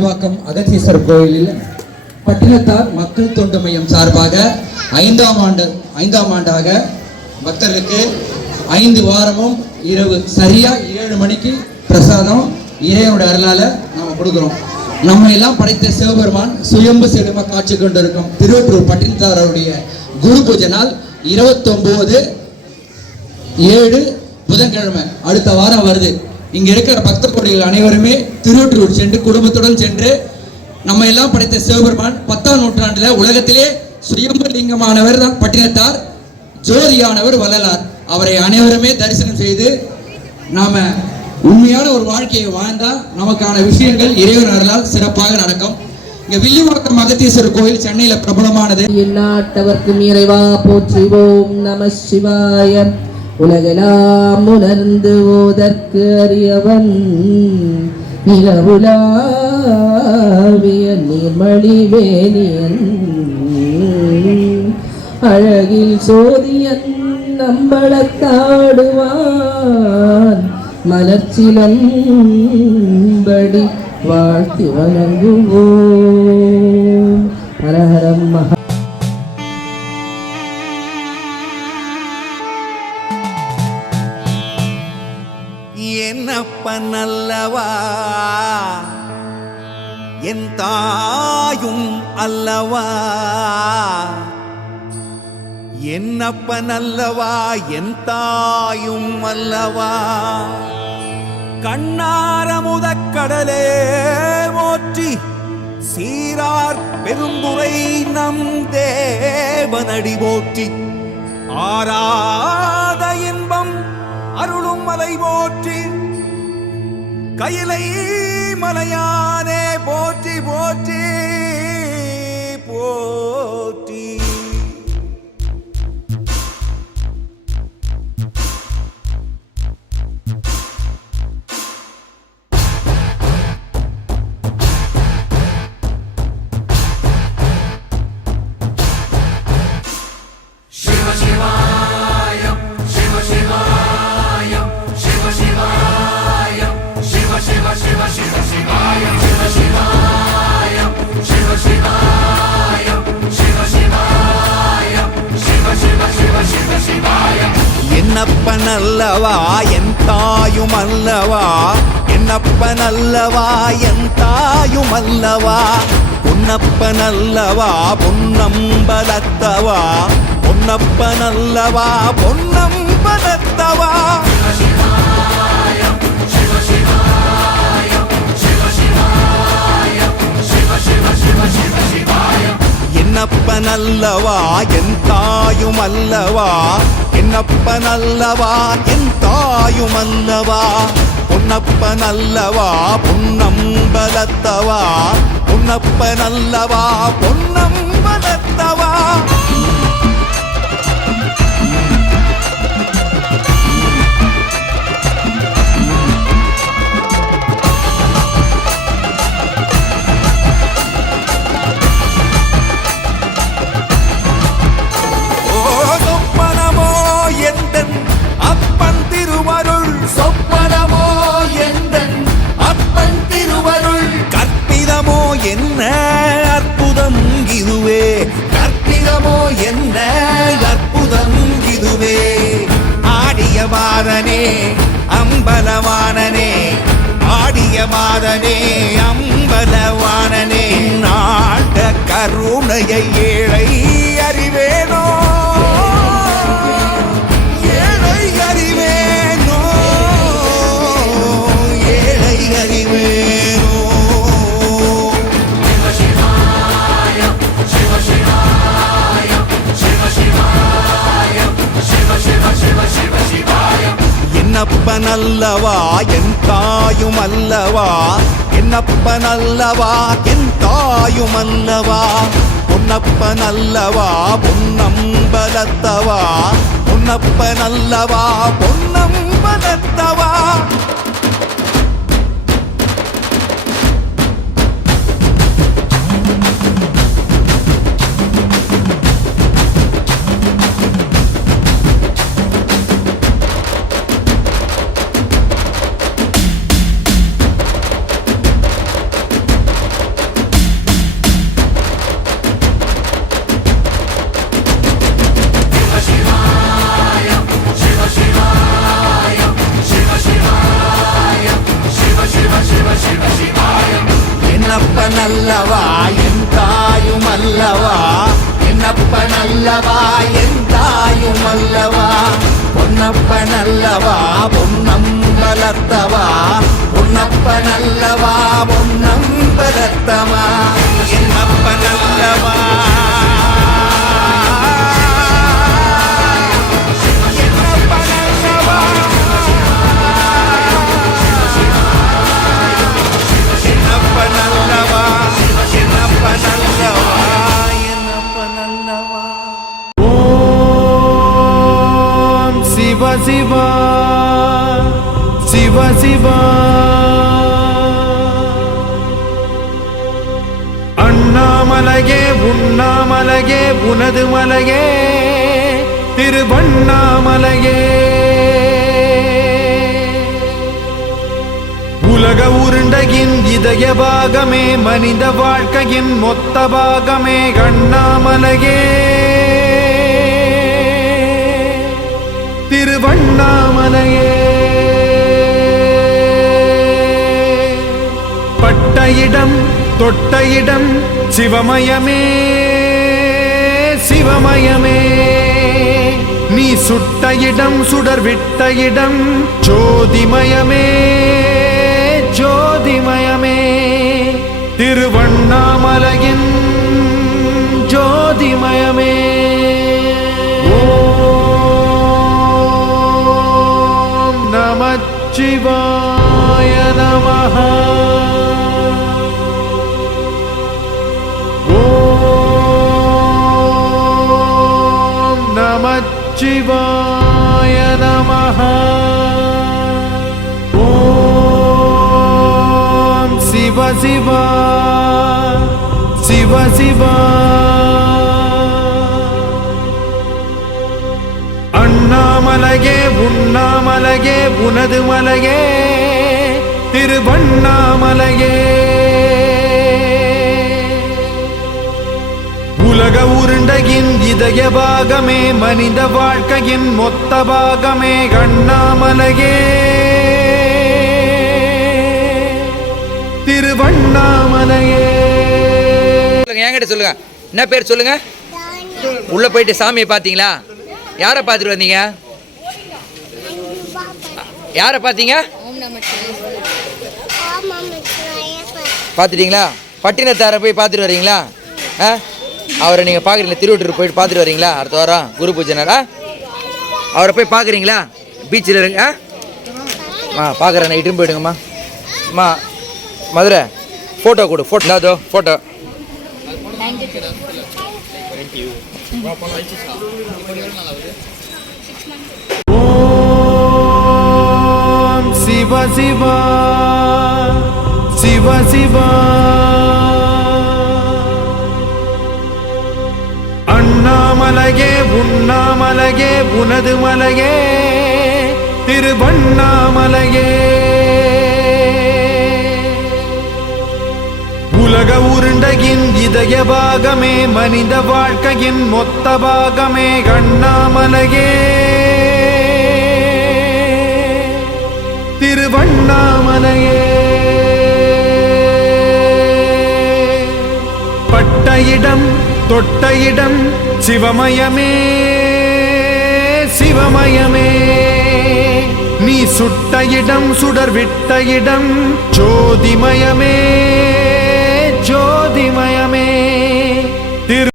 வில்லிவாக்கம் அகத்தீஸ்வரர் கோயிலில் பட்டினத்தார் மக்கள் தொண்டு மையம் சார்பாக ஐந்தாம் ஆண்டாக பக்தர்களுக்கு 5 வாரமும் இரவு சரியா 7 மணிக்கு பிரசாதம் இறைவனோட அருளால நாம கொடுக்கிறோம். நம்ம எல்லாம் படைத்த சிவபெருமான் சுயம்பு செடும காட்சி கொண்டிருக்கும் திருவொற்றூர் பட்டினத்தாருடைய குரு பூஜை நாள் 29/7 புதன்கிழமை அடுத்த வாரம் வருது. இங்க இருக்கிற பக்த கோடிகள் அனைவருமே திருவொற்றூர் சென்று குடும்பத்துடன் சென்று நம்ம எல்லாம் படைத்த சிவபெருமான் 10ஆம் நூற்றாண்டுல உலகத்திலே சுயம்பு லிங்கமானவர் தான் பட்டினத்தார், ஜோதியானவர் வள்ளலார். அவரை அனைவருமே தரிசனம் செய்து நாம உண்மையான ஒரு வாழ்க்கையை வாழ்ந்தா நமக்கான விஷயங்கள் இறைவன் அருளால் சிறப்பாக நடக்கும். இங்க வில்லிவாக்கம் அகத்தீஸ்வரர் கோயில் சென்னையில பிரபலமானது. எந்நாட்டவர்க்கும் இறைவா போற்றுவோம் நம சிவாய. உலகெல்லாம் உணர்ந்து ஓதற்கு அறியவன் நிலவுலாவிய நிர்மலி வேலியன் அழகில் சோதியன் நம்பளத்தாடுவான் மலர்ச்சிலம்படி வாழ்த்தி வணங்குவோம். ஹரஹரம் மகா. என்னப்பன் அல்லவா என் தாயும் அல்லவா, என்னப்பன் அல்லவா என் தாயும் அல்லவா, கண்ணாரமுதக்கடலே போற்றி சீரார் பெருந்துரை நம் தேவனடி போற்றி, ஆராத இன்பம் அருளும் மலை போற்றி, கையிலை மலையானே போற்றி போற்றி போற்றி. என்னப்பன் அல்லவா என் தாயும் அல்லவா, என்னப்பன் அல்லவா என் தாயும் அல்லவா, பொன்னப்பன் அல்லவா பொன்னம்பலத்தவா, பொன்னப்பன் அல்லவா பொன்னம்பலத்தவா, என்னப்பன் அல்லவா என் தாயும் அல்லவா, என்னப்பன் அல்லவா என் தாயும் அல்லவா, பொன்னப்பன் அல்லவா பொன்னம்பலத்தவா, பொன்னப்பன் அல்லவா பொன்னம்பலத்தவா. என்ன அற்புதம் இதுவே, கற்பிதமோ என்ன அற்புதம் இதுவே, ஆடிய மாதனே அம்பலவானனே, ஆடிய மாதனே அம்பலவானனே, நாட்ட கருணையை ஏழை அறிவேனோ, ஏழை அறிவேனோ, ஏழை அறிவேனோ. என்னப்பன் அல்லவா என் தாயும் அல்லவா, என்னப்பன் அல்லவா என் தாயும் அல்லவா, பொன்னப்பன் அல்லவா பொன்னம்பலத்தவா, பொன்னப்பன் அல்லவா பொன்னம்பலத்தவா. என்னப்பனல்லவா என் தாயும் அல்லவா, என்னப்பனல்லவா என் தாயும் அல்லவா, பொன்னப்பனல்லவா பொன்னம்பலத்தவா, பொன்னப்பனல்லவா பொன்னம்பலத்தவா, என்னப்பனல்லவா சிவ சிவா சிவ சிவா அண்ணாமலையே உண்ணாமலையே உனது மலையே திருவண்ணாமலையே, உலக உருண்டையின் இதய பாகமே மனித வாழ்க்கையின் மொத்த பாகமே அண்ணாமலையே திருவண்ணாமலையே. பட்ட இடம் தொட்ட இடம் சிவமயமே சிவமயமே, நீ சுட்ட இடம் சுடர் விட்ட இடம் ஜோதிமயமே ஜோதிமயமே, திருவண்ணாமலையின் ஜோதிமயமே. ஓம் நமச்சிவாய நமஹ. ஓம் நமச்சிவாய நமஹ. சிவ சிவா சிவ சிவா அண்ணாமலையே உண்ணாமலையே உனது மலையே திருவண்ணாமலையே, உலக உருண்டையின் இதய பாகமே மனித வாழ்க்கையின் மொத்த பாகமே அண்ணாமலையே திருவண்ணாமலையே. என்கிட்ட சொல்லுங்க, என்ன பேர் சொல்லுங்க. உள்ள போயிட்டு சாமியை பார்த்தீங்களா? யாரை பார்த்துட்டு வந்தீங்க? யாரை பார்த்தீங்க? பார்த்துட்டீங்களா? பட்டினத்தாரை போய் பார்த்துட்டு வரீங்களா? அவரை நீங்கள் பார்க்குறீங்களா? திருவட்டூர் போயிட்டு பார்த்துட்டு வரீங்களா? அடுத்த வாரம் குரு பூஜைனாரா? அவரை போய் பார்க்குறீங்களா? பீச்சில் இருங்க. பார்க்குறேன், இட்டுன்னு போயிடுங்கம்மா. அம்மா மதுரை ஃபோட்டோ கொடு. ஃபோட்டோ இல்லாதோ ஃபோட்டோ. ஓம் சிவ சிவா சிவ சிவா அண்ணாமலையே உண்ணாமலையே உனது மலையே திருவண்ணாமலையே, உலக உருண்டையின் இதய பாகமே மனித வாழ்க்கையின் மொத்த பாகமே அண்ணாமலையே திருவண்ணாமலையே. பட்ட இடம் தொட்ட இடம் சிவமயமே சிவமயமே, நீ சுட்ட இடம் சுடர் விட்ட இடம் ஜோதிமயமே ஜோதிமயமே,